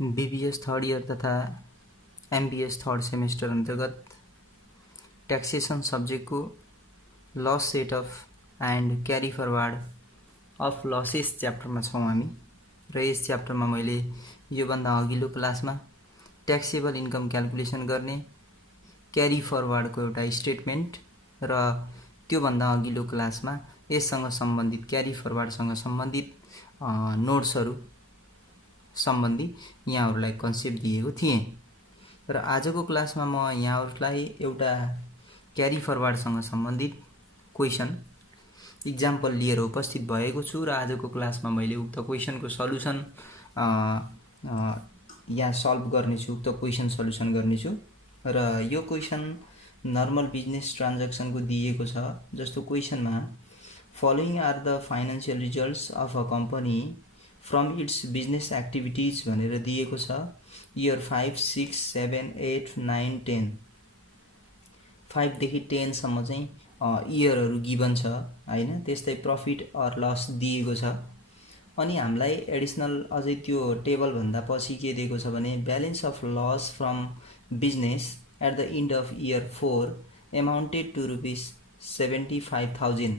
BBS third year तथा MBS third semester अंतर्गत taxation subject को loss set off and carry forward of losses chapter में छौं हामी र यस च्याप्टर में मैले यो भन्दा अघिल्लो क्लास में टैक्सेबल इनकम क्याल्कुलेसन गर्ने क्यारी फरवर्ड को एउटा स्टेटमेंट र त्यो भन्दा अघिल्लो क्लास में यससँग सम्बन्धित क्यारी फरवर्ड सँग सम्बन्धित नोट्सहरु सम्बन्धी यहाँहरुलाई कन्सेप्ट दिएको थिए र आजको क्लास में म यहाँहरुलाई एउटा क्यारी फरवर्ड सँग सम्बन्धित क्वेशन इक्जाम्पल लिएर उपस्थित भएको छु र आजको क्लास में मैले उक्त क्वेशन को सल्युसन यहाँ सल्भ गर्नेछु उक्त क्वेशन सल्युसन गर्नेछु र यो क्वेशन नर्मल बिजनेस ट्रान्ज्याक्सन को दिएको छ जस्तो क्वेशन में following are the financial results of a company from its business activities भनेर दिएको छ इयर 5, 6, 7, 8, 9, 10 5 देखि 10 सम्म चाहिँ इयरहरु गिवन छ हैन त्यस्तै प्रॉफिट अर लस दिएको छ अनि हामीलाई एडिशनल अझै त्यो टेबल भन्दा पछि के दिएको छ भने balance of loss from business at the end of year 4 amounted to ₹75,000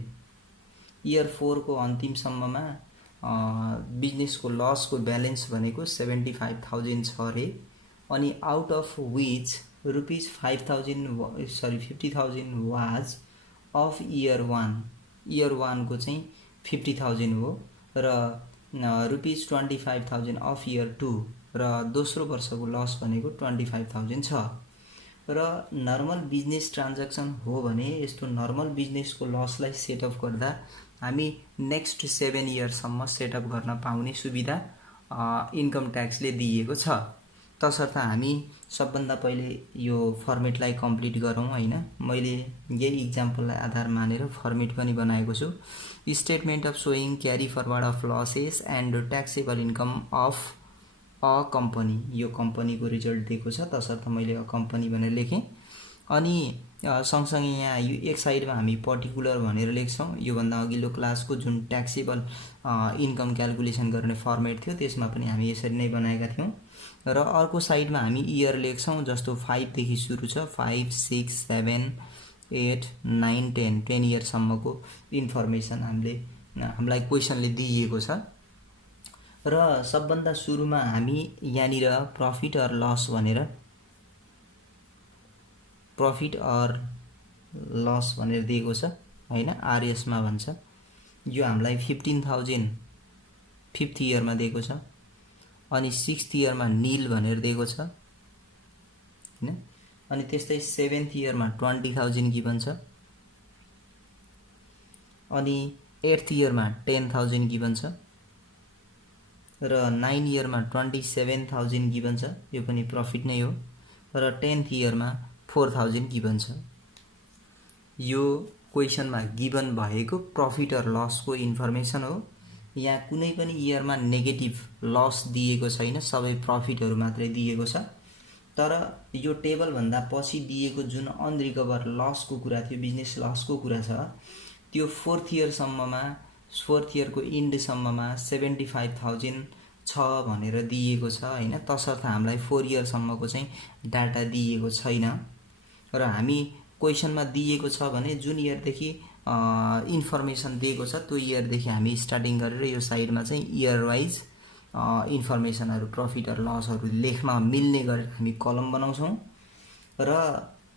year 4 को अन्तिम सम्ममा बिजनेस को लस को ब्यालेन्स भनेको 75,000 छ रे अनि out of which ₹50,000 was of year 1 year 1 को चाहिँ 50,000 हो र ₹25,000 अफ इयर 2 र दोस्रो वर्षको लस भनेको 25,000 छ र नर्मल बिजनेस ट्रान्ज्याक्सन हो भने यस्तो नर्मल बिजनेस को लसलाई सेटअप गर्दा हामी नेक्स्ट 7 इयर सम्म सेटअप गर्न पाउने सुविधा इन्कम ट्याक्सले दिएको छ तसर्थ हामी सबभन्दा पहिले यो फर्मेटलाई कम्प्लिट गरौँ हैन मैले यही इक्जाम्पललाई आधार मानेर फर्मेट पनि बनाएको छु statement of showing carry forward of losses and taxable income of a company यो कम्पनीको रिजल्ट दिएको छ तसर्थ मैले अ कम्पनी भनेर लेखेँ अनि सँगसँगै यहाँ यो एक साइडमा हामी पर्टिकुलर भनेर लेख्छौं यो भन्दा अघिल्लो क्लासको जुन ट्याक्सेबल इन्कम क्याल्कुलेसन गर्ने फर्मेट थियो त्यसमा पनि हामी यसरी नै बनाएका थियौं र अर्को साइडमा हामी इयर लेख्छौं जस्तो 5 देखि सुरु छ 5, 6, 7, 8, 9, 10 10 इयर सम्मको इन्फर्मेसन हामीलाई क्वेशनले दिएको छ र सबभन्दा सुरुमा हामी यहाँनिर प्रॉफिट अर लस भनेर प्रॉफिट अर लस भनेर दिएको छ हैन आरएस मा भन्छ यो हामीलाई 15,000 5th इयर मा दिएको छ अनि 6th इयर मा नील भनेर दिएको छ हैन अनि त्यस्तै 7th इयर मा 20,000 गिवन छ अनि 8th इयर मा 10,000 गिवन छ र 9 इयर मा 27,000 गिवन छ यो पनि प्रॉफिट नै हो र 10th इयर मा 4,000 गिवन छ यो क्वेशन मा गिवन भएको प्रॉफिट अर लस को इन्फर्मेसन हो यहाँ कुनै पनि इयर मा नेगेटिभ लस दिएको छैन सबै प्रॉफिटहरु मात्रै दिएको छ तर यो टेबल भन्दा पछि दिएको जुन अनरिकभर लस को कुरा थियो बिजनेस लस को कुरा छ त्यो 4th इयर सम्ममा 4th इयर को एन्ड सम्ममा 75,000 छ भनेर दिएको छ हैन तसर्थ हामीलाई 4 इयर सम्मको चाहिँ डाटा दिएको छैन र हामी क्वेशनमा दिएको छ भने जुन इयर देखि इन्फर्मेसन दिएको छ त्यो इयर देखि हामी स्टार्टिङ गरेर यो साइडमा चाहिँ इयर वाइज इन्फर्मेसनहरु प्रॉफिट अर लसहरु लेख्न मिल्ने गरेर हामी कलम बनाउँछौं र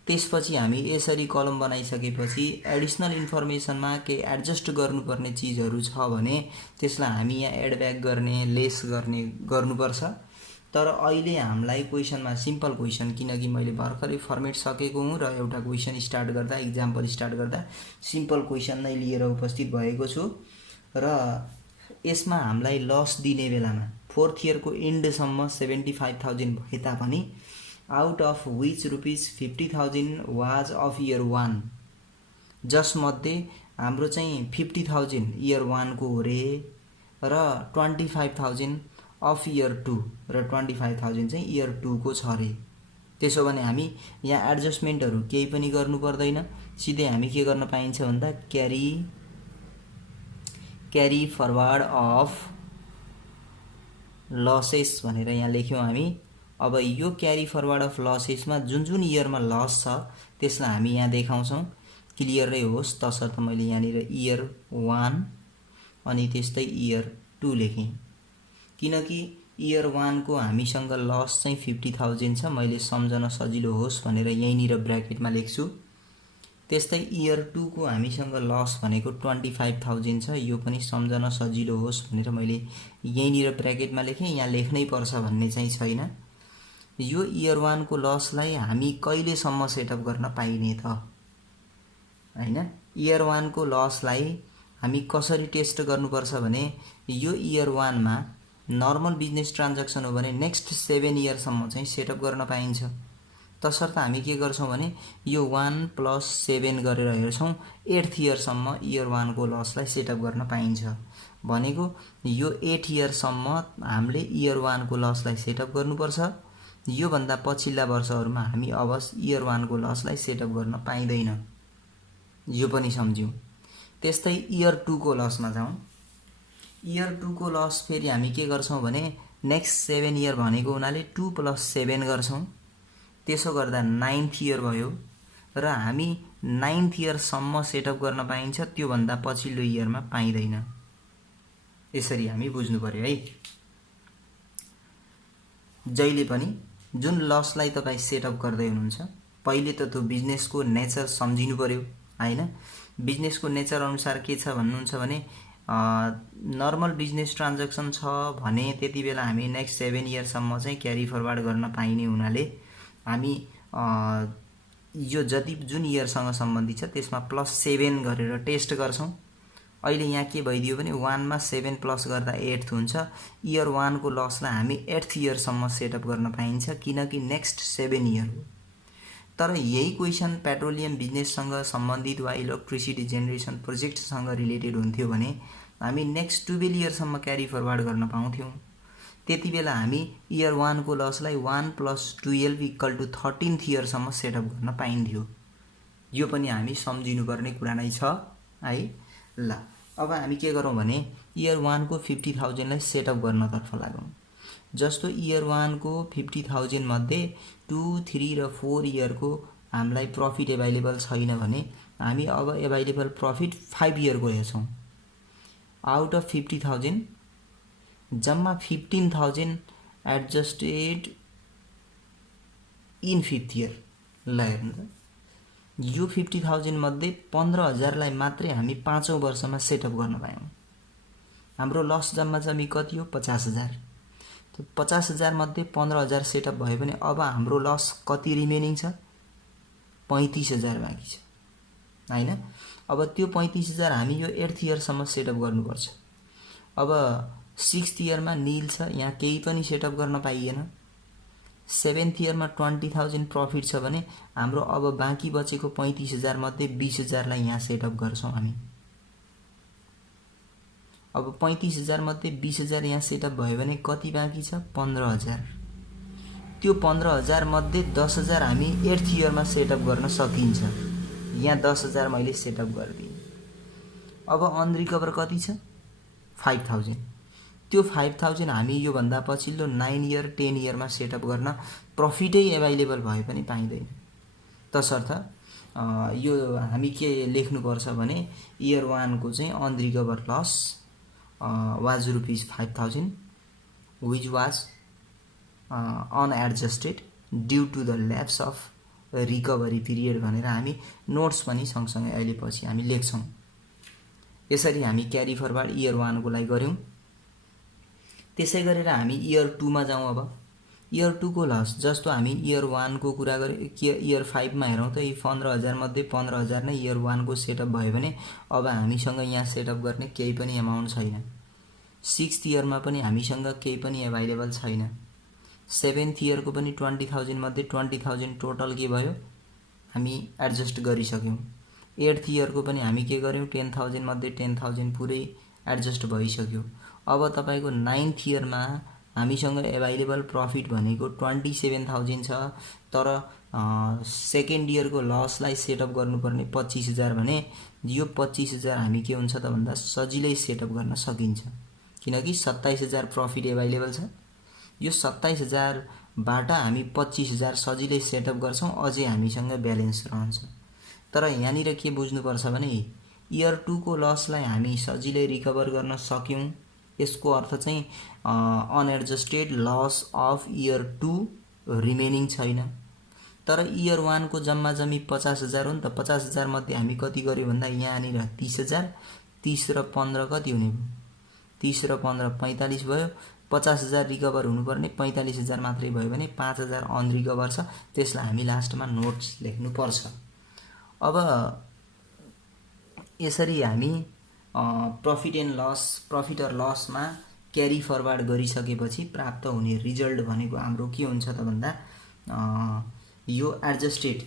त्यसपछि हामी यसरी कलम बनाइसकेपछि एडिशनल इन्फर्मेसनमा के एडजस्ट गर्नुपर्ने चीजहरु छ भने त्यसलाई हामी यहाँ एड ब्याक गर्ने लेस गर्ने गर्नुपर्छ तर अहिले हामीलाई क्वेशनमा सिम्पल क्वेशन किनकि मैले भर्खरै फर्मेट सकेको हुँ र एउटा क्वेशन स्टार्ट गर्दा एक्जाम्पल स्टार्ट गर्दा सिम्पल क्वेशन नै लिएर उपस्थित भएको छु र यसमा हामीलाई लस दिने बेलामा 4th इयर को एन्ड सम्म 75,000 भए तापनि out of which ₹50,000 was of year 1 जसमध्ये हाम्रो चाहिँ 50,000 इयर 1 को हो रे र 25,000 अफ इयर 2 र 25,000 चाहिँ इयर 2 को छ रे त्यसो भने हामी यहाँ एडजस्टमेन्टहरु केही पनि गर्नु पर्दैन सिधै हामी के गर्न पाइन्छ भन्दा क्यारी फरवर्ड अफ लसेस भनेर यहाँ लेख्यौँ हामी। अब यो क्यारी फरवर्ड अफ लसेसमा जुन जुन इयरमा लस छ त्यसलाई हामी यहाँ देखाउँछौँ, क्लियरै होस्। तसर्थ मैले यहाँनिर इयर 1 अनि त्यस्तै इयर 2 लेखेँ, किनकि इयर 1 को हामीसँग लस चाहिँ 50,000 छ। मैले सम्झन सजिलो होस् भनेर यहीँनिर ब्र्याकेटमा लेख्छु। त्यस्तै इयर 2 को हामीसँग लस भनेको 25,000 छ, यो पनि सम्झन सजिलो होस् भनेर मैले यहीँनिर ब्र्याकेटमा लेखेँ। यहाँ लेख्नै पर्छ भन्ने चाहिँ छैन। यो इयर 1 को लसलाई हामी कहिलेसम्म सेटअप गर्न पाइने त हैन। इयर 1 को लसलाई हामी कसरी टेस्ट गर्नुपर्छ भने यो इयर 1 मा नर्मल बिजनेस ट्रान्ज्याक्सन हो भने नेक्स्ट 7 इयरसम्म चाहिँ सेटअप गर्न पाइन्छ। तसर्थ हामी के गर्छौँ भने यो 1 + 7 गरेर हेर्छौँ 8th इयरसम्म इयर 1 को लसलाई सेटअप गर्न पाइन्छ। भनेको यो 8 इयरसम्म हामीले इयर 1 को लसलाई सेटअप गर्नुपर्छ। यो भन्दा पछिल्ला वर्षहरुमा हामी अब इयर 1 को लसलाई सेटअप गर्न पाइदैन, यो पनि सम्झ्यौं। त्यस्तै इयर 2 को लसमा जाउँ। इयर 2 को लस फेरि हामी के गर्छौं भने नेक्स्ट 7 इयर भनेको हुनाले 2 + 7 गर्छौं। त्यसो गर्दा 9th इयर भयो र हामी 9th इयर सम्म सेटअप गर्न पाइन्छ, त्यो भन्दा पछिल्लो इयरमा पाइदैन। यसरी हामी बुझ्नु पर्यो है। जहिले पनि जुन लसलाई तपाई सेटअप गर्दै हुनुहुन्छ पहिले त त्यो बिजनेसको नेचर सम्झिनु पर्यो हैन। बिजनेसको नेचर अनुसार के छ भन्नुहुन्छ भने नर्मल बिजनेस ट्रान्ज्याक्सन छ भने त्यतिबेला हामी नेक्स्ट 7 इयर सम्म चाहिँ क्यारी फरवर्ड गर्न पाइने हुनाले हामी यो जति जुन इयरसँग सम्बन्धित छ त्यसमा +7 गरेर टेस्ट गर्छौं। अहिले यहाँ के भइदियो भने 1 मा 7 प्लस गर्दा 8 हुन्छ। इयर 1 को लसलाई हामी 8th इयर सम्म सेटअप गर्न पाइन्छ, किनकि नेक्स्ट 7 इयर हो। तर यही क्वेशन पेट्रोलियम बिजनेससँग सम्बन्धित वा इलेक्ट्रिसिटी जेनेरेसन प्रोजेक्टसँग रिलेटेड हुन्थ्यो भने हामी नेक्स्ट 12 इयर सम्म क्यारी फरवर्ड गर्न पाउँथ्यौं। त्यतिबेला हामी इयर 1 को लसलाई 1 + 12 = 13th इयर सम्म सेटअप गर्न पाइन्थ्यो। यो पनि हामी सम्झिनु पर्ने कुरा नै छ है। ल अब हामी के गरौँ भने इयर 1 को 50,000 लाई सेटअप गर्नतर्फ लागौं। जस्तो इयर 1 को 50,000 मध्ये 2, 3 र 4 इयर को हामीलाई प्रॉफिट अवेलेबल छैन भने हामी अब अवेलेबल प्रॉफिट 5 इयर को हेर्छौं। आउट अफ 50,000 जम्मा 15,000 एडजस्टेड इन 5th इयर। ल हेर्नु यो 50,000 मध्ये 15,000 लाई मात्रै हामी 5औं वर्षमा सेटअप गर्न पायौं। हाम्रो लस जम्मा जम्मी कति हो 50,000। त्यो 50,000 मध्ये 15,000 सेटअप भयो भने अब हाम्रो लस कति रिमेनिङ छ 35,000 बाँकी छ हैन। अब त्यो 35,000 हामी यो 8th इयर सम्म सेटअप गर्नुपर्छ। अब 6th इयरमा नील छ, यहाँ केही पनि सेटअप गर्न पाइएन। 7th इयरमा 20,000 प्रॉफिट छ भने हाम्रो अब बाँकी बचेको 35,000 मध्ये 20,000 लाई यहाँ सेटअप गर्छौं हामी। अब 35,000 मध्ये 20,000 यहाँ सेटअप भयो भने कति बाँकी छ 15,000। त्यो 15,000 मध्ये 10,000 हामी 8th इयरमा सेटअप गर्न सकिन्छ। यहाँ 10,000 मैले सेटअप गर्दिए। अब अनरिकभर कति छ 5,000। त्यो 5,000 हामी यो भन्दा पछिल्लो 9 इयर 10 इयरमा सेटअप गर्न प्रॉफिटै अवेलेबल भए पनि पाइदैन। तसर्थ यो हामी के लेख्नु पर्छ भने इयर 1 को चाहिँ अनरिकभर loss was ₹5,000 which was unadjusted due to the lapse of recovery period भनेर हामी नोट्स पनि सँगसँगै अहिले पछि हामी लेख्छौं। यसरी हामी क्यारी फरवर्ड इयर 1 को लागि गर्यौं। त्यसै गरेर हामी इयर 2 मा जाउँ। अब इयर 2 को लस जस्तो हामी इयर 1 को कुरा गरे इयर 5 मा हेरौं त यी 15,000 मध्ये 15,000 नै इयर 1 को सेटअप भयो भने अब हामीसँग यहाँ सेटअप गर्ने केही पनि अमाउन्ट छैन। 6th इयरमा पनि हामीसँग केही पनि अवेलेबल छैन। 7th इयर को पनि 20,000 मध्ये 20,000 टोटल के भयो हामी एडजस्ट गरिसक्यौं। 8th इयर को पनि हामी के गर्यौं 10,000 मध्ये 10,000 पुरै एडजस्ट भइसक्यो। अब तपाईको 9th इयरमा हामीसँग अवेलेबल प्रॉफिट भनेको 27,000 छ, तर सेकेन्ड इयर को लसलाई सेटअप गर्नुपर्ने 25,000 भने यो 25,000 हामी के हुन्छ त भन्दा सजिलै सेटअप गर्न सकिन्छ, किनकि 27,000 प्रॉफिट अवेलेबल छ। यो 27,000बाट हामी 25,000 सजिलै सेटअप गर्छौँ, अझै हामीसँग ब्यालेन्स रहन्छ। तर यहाँनिर के बुझ्नुपर्छ भने इयर 2 को लसलाई हामी सजिलै रिकभर गर्न सक्यौँ। यसको अर्थ चाहिँ unadjusted loss of year 2 remaining छैन। तर इयर 1 को जम्मा जम्मी 50,000 हो नि त। 50,000 मध्ये हामी कति गर्यो भन्दा यहाँनिर 30,000, 30 र 15 कति हुने भयो? 30 र 15 45 भयो। 50,000 रिकभर हुनुपर्ने 45,000 मात्रै भयो भने 5,000 अनरिकभर छ। त्यसलाई हामी लास्टमा नोट्स लेख्नुपर्छ। अब यसरी हामी प्रफिट अर लसमा क्यारी फरवर्ड गरिसकेपछि प्राप्त हुने रिजल्ट भनेको हाम्रो के हुन्छ त भन्दा यो एडजस्टेड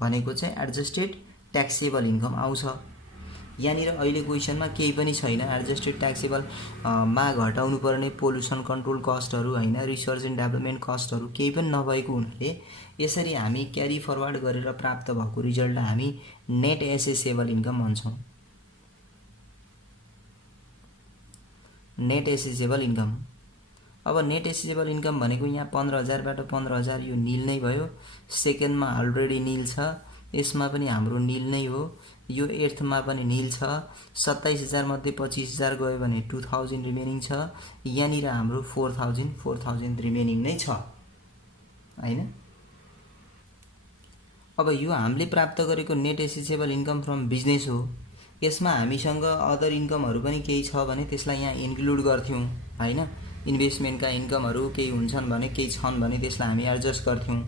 भनेको चाहिँ एडजस्टेड ट्याक्सेबल इन्कम आउँछ। यहाँनिर अहिले क्वेसनमा केही पनि छैन। एडजस्टेड ट्याक्सेबल मा घटाउनु पर्ने पोल्युसन कन्ट्रोल कस्टहरू होइन, रिसर्च एन्ड डेभलपमेन्ट कस्टहरू केही पनि नभएको हुनाले यसरी हामी क्यारी फरवर्ड गरेर प्राप्त भएको रिजल्टलाई हामी नेट एसेसेबल इन्कम भन्छौँ। Net accessible income. अब नेट एसेसेबल इन्कम भनेको यहाँ 15,000बाट 15,000 यो निल नै भयो। सेकेन्डमा अलरेडी निल छ, यसमा पनि हाम्रो निल नै हो। यो एर्थमा पनि निल छ। 27,000 मध्ये 25,000 गयो भने 2,000 रिमेनिङ छ। यहाँनिर हाम्रो 4,000 रिमेनिङ नै छ हैन। अब यो हामीले प्राप्त गरेको net accessible income from business हो। यसमा हामीसँग अदर इन्कमहरू पनि केही छ भने त्यसलाई यहाँ इन्क्लुड गर्थ्यौँ हैन। इन्भेस्टमेन्टका इन्कमहरू केही हुन्छन् भने, केही छन् भने त्यसलाई हामी एडजस्ट गर्थ्यौँ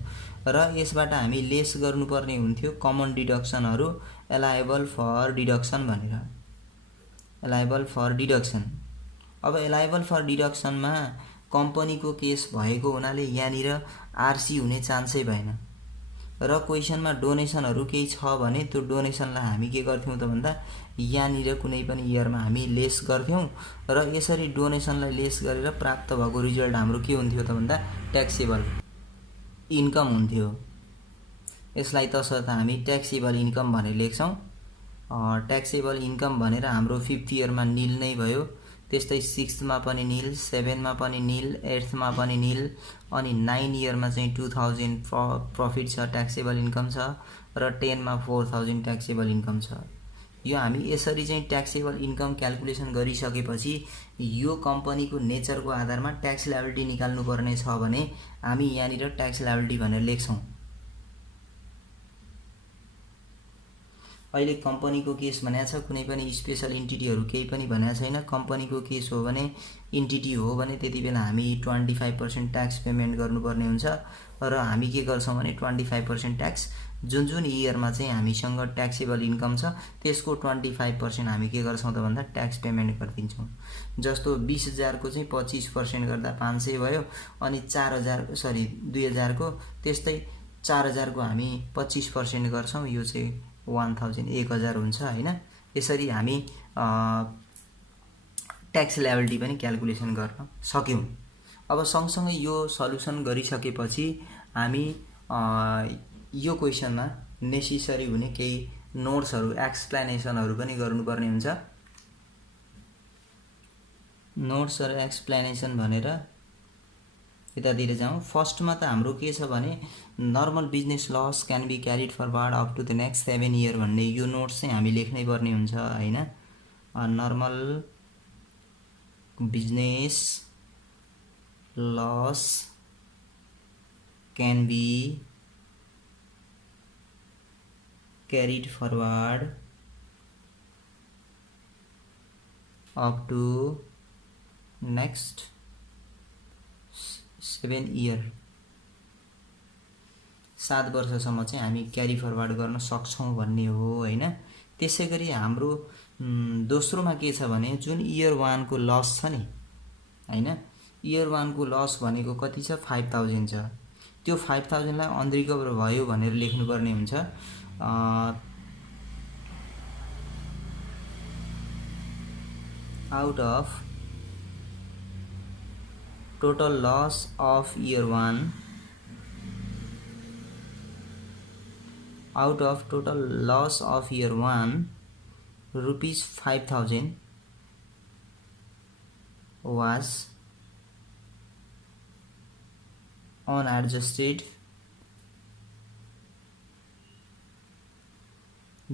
र यसबाट हामी लेस गर्नुपर्ने हुन्थ्यो कमन डिडक्सनहरू, एलायबल फर डिडक्सन भनेर। एलायबल फर डिडक्सन। अब एलायबल फर डिडक्सनमा कम्पनीको केस भएको हुनाले यहाँनिर आरसी हुने चान्सै भएन। र क्वेसनमा डोनेसनहरू केही छ भने त्यो डोनेसनलाई हामी के गर्थ्यौँ त भन्दा यहाँनिर कुनै पनि इयरमा हामी लेस गर्थ्यौँ र यसरी डोनेसनलाई लेस गरेर प्राप्त भएको रिजल्ट हाम्रो के हुन्थ्यो त भन्दा ट्याक्सेबल इन्कम हुन्थ्यो। यसलाई तसर्थ हामी ट्याक्सेबल इन्कम भनेर लेख्छौँ। ट्याक्सेबल इन्कम भनेर हाम्रो 5th इयरमा निल नै भयो। त्यस्तै 6th मा पनि निल, 7 मा पनि निल, 8th मा पनि निल, अनि 9 इयरमा चाहिँ 2,000 प्रफिट छ, ट्याक्सेबल इन्कम छ र 10 मा 4,000 ट्याक्सेबल इन्कम छ। यो हामी यसरी चाहिँ ट्याक्सेबल इन्कम क्याल्कुलेसन गरिसकेपछि यो कम्पनीको नेचरको आधारमा ट्याक्स लायबिलिटी निकाल्नु पर्ने छ भने हामी यहाँनिर ट्याक्स लायबिलिटी भनेर लेख्छौँ। अहिले कम्पनीको केस भनेको छ, कुनै पनि स्पेशल इन्टिटीहरू केही पनि भनेको छैन। कम्पनीको केस हो भने, इन्टिटी हो भने त्यति बेला हामी 25% ट्याक्स पेमेन्ट गर्नुपर्ने हुन्छ र हामी के गर्छौँ भने 25% ट्याक्स जुन इयरमा चाहिँ हामीसँग ट्याक्सेबल इन्कम छ त्यसको 25% हामी के गर्छौँ त भन्दा ट्याक्स पेमेन्ट गरिदिन्छौँ। जस्तो 20,000 को चाहिँ 25% गर्दा 500 भयो, अनि 2,000 को त्यस्तै 4,000 को हामी 25% गर्छौँ, यो चाहिँ 1,000 हुन्छ हैन। यसरी हामी ट्याक्स लायबिलिटी पनि क्याल्कुलेसन गर्न सक्यौँ। अब सँगसँगै यो सल्युसन गरिसकेपछि हामी यो क्वेसनमा नेसेसरी हुने केही नोट्सहरू, एक्सप्लेनेसनहरू पनि गर्नुपर्ने हुन्छ। नोट्स र एक्सप्लेनेसन भनेर यतातिर जाउँ। फर्स्टमा त हाम्रो के छ भने normal business loss can be carried forward up to the next 7 year भन्ने यो नोट्स चाहिँ हामी लेख्नै पर्ने हुन्छ हैन। Normal business loss can be carried forward up to next 7 year। 7 वर्षसम्म चाहिँ हामी क्यारी फरवर्ड गर्न सक्छौँ भन्ने हो हैन। त्यसै गरी हाम्रो दोस्रोमा के छ भने जुन इयर 1 को लस छ नि हैन, इयर 1 को लस भनेको कति छ 5,000 छ। त्यो 5,000 लाई अनरिकभर भयो भनेर लेख्नुपर्ने हुन्छ। out of total loss of year 1, out of total loss of year 1, rupees 5,000 was unadjusted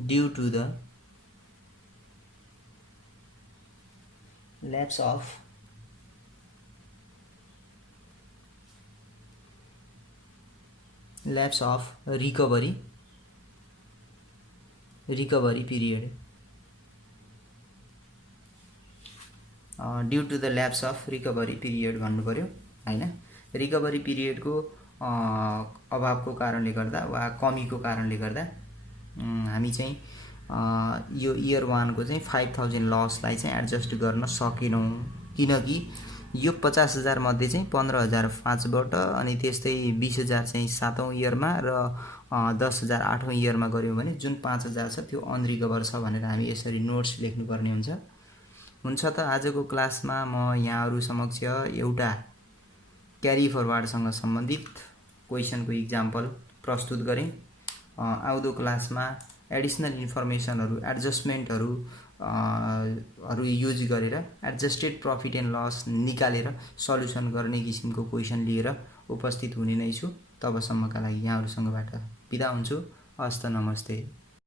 due to the lapse of recovery period. Due to the lapse of recovery period भन्नु पऱ्यो हैन। रिकभरी पिरियडको अभावको कारणले गर्दा वा कमीको कारणले गर्दा हामी चाहिँ यो इयर 1 को चाहिँ 5000 लसलाई चाहिँ एडजस्ट गर्न सकेनौँ, किनकि यो 50,000 मध्ये चाहिँ 15,005 बाट अनि त्यस्तै 20,000 चाहिँ 7औं इयरमा र 10,000 8औं इयरमा गर्यौँ भने जुन 5,000 छ त्यो अनरिकभर छ भनेर हामी यसरी नोट्स लेख्नुपर्ने हुन्छ। त आजको क्लासमा म यहाँहरु समक्ष एउटा क्यारी फरवार्डसँग सम्बन्धित क्वेशनको इक्जाम्पल प्रस्तुत गरेँ। आउँदो क्लासमा एडिसनल इन्फर्मेसनहरु एडजस्टमेन्टहरु युज गरेर एडजस्टेड प्रॉफिट एन्ड लस निकालेर सल्युसन गर्ने किसिमको क्वेशन लिएर उपस्थित हुने नै छु। तबसम्मका लागि यहाँहरुसँगबाट बिदा हुन्छु। हस्त नमस्ते।